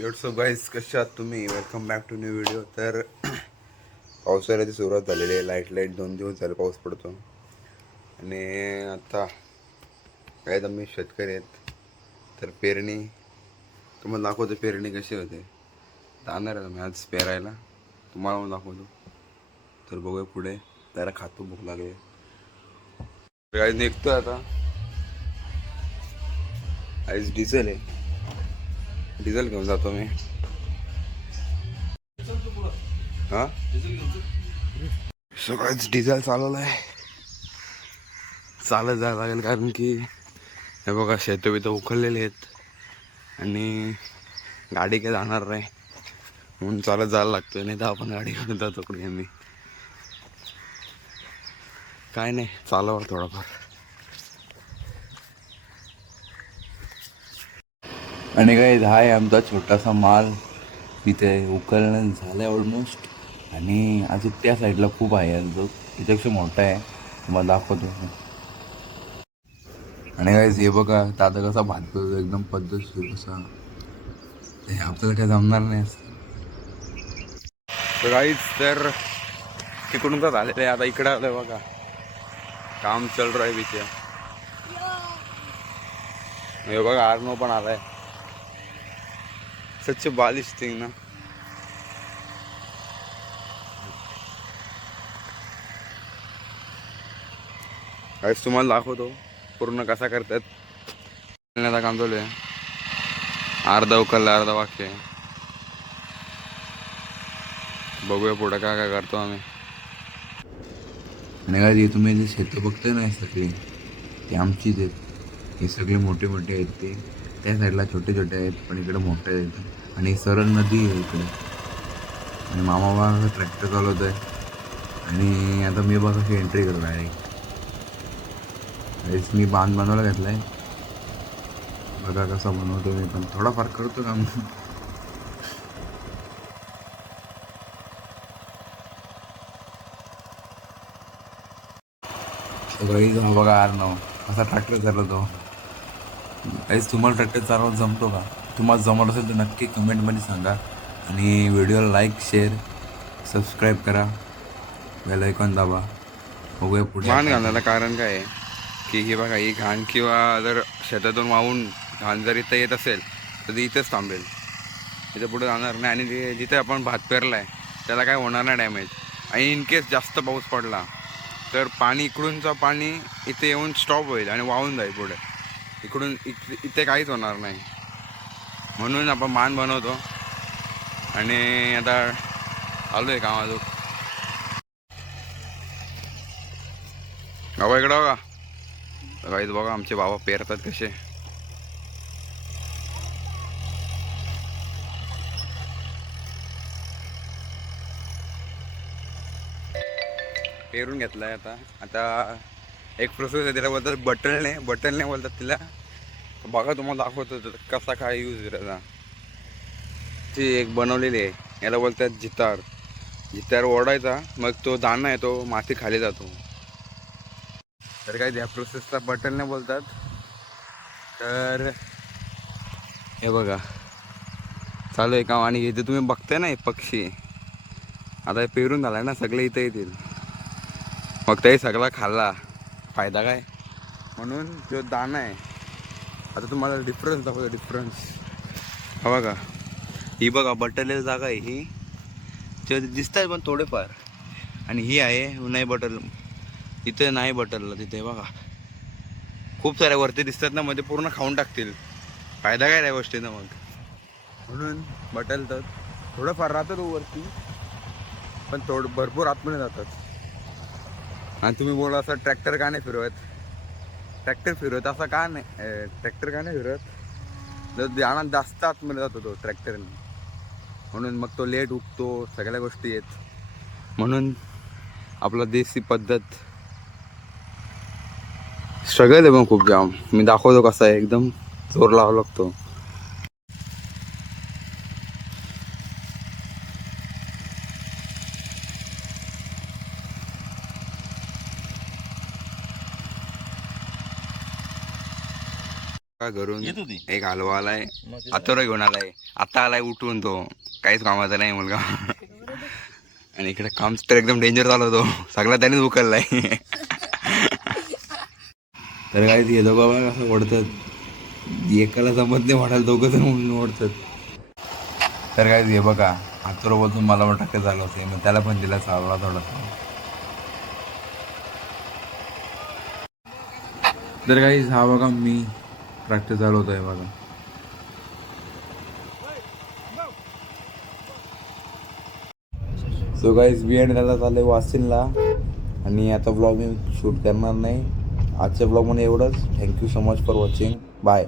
WhatsApp guys, कसे आहात तुम्ही? Welcome back to new video. तर पावसाळ्याची सुरुवात झालेली आहे. लाईट 2 दिवस झाले पाऊस पडतो. आणि आता काय तर मी शेतकरी आहेत. तर पेरणी तुम्हाला दाखवतो, पेरणी कशी होते. जाणार आहे मी आज पेरायला, तुम्हाला पण दाखवतो. तर बघूया पुढे, जरा खातो, भूक लागली. काय निघतो आता. आज डिझेल आहे, डिझेल घेऊन जातो मी. हां, सगळंच डिझेल चालवलं आहे. चालत जायला लागेल, कारण की हे बघा शेतं बितं उखललेले आहेत आणि गाडी काही जाणार नाही, म्हणून चालत जायला लागतं. नाही तर आपण गाडी घेऊन जातो कुठे. मी काय नाही, चालवा थोडाफार. आणि काही हा आहे आमचा छोटासा माल, तिथे उकलणं झालं आहे ऑलमोस्ट. आणि अजून त्या साईडला खूप आहे, अजून त्याच्यापेक्षा मोठा आहे, तुम्हाला दाखवतो. आणि काय हे बघा दादा कसा भात करतो, एकदम पद्धतशीर कसा. हे आपल्याला काय जमणार नाही असं. तर काहीच, तर तिकडून तर झालेलं आहे. आता इकडं आलं बघा, काम चल रहा है पीछे. हे बघा आर्नो पण आलाय. सच्चे बालिश थिंग ना. काहीच तुम्हाला दाखवतो पूर्ण कसा करतात. काम चालू आहे, अर्धा उकलला अर्धा वाक्य आहे. बघूया पुढं काय काय करतो आम्ही. आणि काय तुम्ही जे शेतं बघताय ना, सगळे ते आमचीच आहेत. हे सगळे मोठे मोठे आहेत. ते त्या साईडला छोटे छोटे आहेत, पण इकडे मोठे आहेत. आणि सरळ नदी आहे इकडे. आणि मामा बघा ट्रॅक्टर चालवत आहे. आणि आता मी बघा कशी एंट्री करत आहे. मी बांध बनवायला घेतला आहे. बघा कसा बनवतो मी, पण थोडाफार करतो काम. सगळी जाऊ बघा आर्नव असा ट्रॅक्टर चालवतो. काहीच तुम्हाला ट्रॅक्टर चालवत जमतो का? तुम्हाला जमत असेल तर नक्की कमेंटमध्ये सांगा. आणि व्हिडिओला लाईक, शेअर, सबस्क्राईब करा, बेल आयकॉन दाबा. बघूया पुढे. घाण घालण्याला कारण काय आहे की हे बघा, ही घाण किंवा जर शेतातून वाहून घाण जर इथं येत असेल तर ती इथंच थांबेल, इथं पुढे जाणार नाही. आणि ते जिथे आपण भात पेरला आहे त्याला काय होणार नाही डॅमेज. आणि इनकेस जास्त पाऊस पडला तर पाणी, इकडूनचं पाणी इथे येऊन स्टॉप होईल आणि वाहून जाईल पुढे. इकडून इथे काहीच होणार नाही. म्हणून आपण मान बनवतो. आणि आता आलो आहे कामाजो. बाबा इकडं बघा, काहीच बघा आमचे बाबा पेरतात कसे. पेरून घेतलाय. आता एक प्रोसेस आहे, तिला बोलतात बटलने बोलतात तिला. बघा तुम्हाला दाखवतो कसा काय यूज करायचा. ती एक बनवलेली आहे, याला बोलतात जितार ओढायचा, मग तो दाणा आहे तो माती खाली जातो. तर काय त्या प्रोसेसला बटलने बोलतात. तर हे बघा चालू आहे काम. आणि इथे तुम्ही बघताय ना, पक्षी आता पेरून झालाय ना, सगळे इथे येतील. मग ते सगळा खाल्ला, फायदा काय? म्हणून जो दाणा आहे, आता तुम्हाला डिफरन्स दाखवतो. डिफरन्स हा बघा, ही बघा बटलेली जागा आहे ही, ते दिसत आहे पण थोडेफार. आणि ही आहे नाही बटल, इथे नाही बटलला. तिथे बघा खूप साऱ्या वरती दिसतात ना, मध्ये पूर्ण खाऊन टाकतील. फायदा काय त्या गोष्टीनं मग, म्हणून बटलतात. थोडंफार राहतात वरती, पण भरपूर आतमध्ये जातात. आणि तुम्ही बोला असं ट्रॅक्टर का नाही फिरवत, ट्रॅक्टर फिरवत असं का नाही, ट्रॅक्टर का नाही फिरवत, जर ध्यानात जास्त आतमध्ये जातो तो ट्रॅक्टरने, म्हणून मग तो लेट उगतो, सगळ्या गोष्टी आहेत. म्हणून आपला देशी पद्धत स्ट्रगल आहे पण खूप जाम. मी दाखवतो कसा आहे, एकदम जोर लावावा लागतो. का घरून येत होती. एक हलवा आलाय, आतोरा घेऊन आलाय, आता आलाय उठून तो काहीच कामाचा नाही मुलगा. आणि इकडे काम तर एकदम डेंजर चालू होतो, सगळा त्यानेच उकललाय. तर काय ते दोघं बघा कसं ओढतात, एकाला जमत नाही वाढायला, दोघं जण म्हणून ओढतात. तर काय हे बघा आतुरा बोलतो मला पण टक्के झालं होते, मग त्याला पण दिला चालला थोडासा. तर काही हा बघा मी प्रॅक्टिस चालू होत आहे बघा. सो गाईज मी एंड करायला चाललंय वासिनला, आणि आता ब्लॉग मी शूट करणार नाही. आजच्या ब्लॉगमध्ये एवढंच. Thank you so much for watching. Bye.